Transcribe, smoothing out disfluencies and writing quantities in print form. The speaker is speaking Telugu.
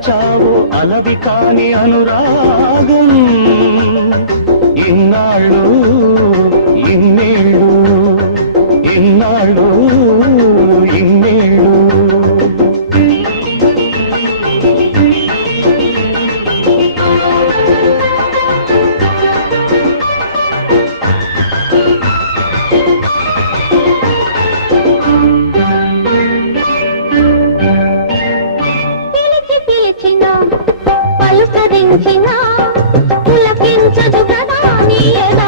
దాచావో అలవి కాని అనురాగం ఇన్నాళ్ళు ఇన్నేళ్ళు ఇన్నాళ్ళు ఇన్నేళ్ళు పలుకరించిన పులకించదు కదా నీ ఎడ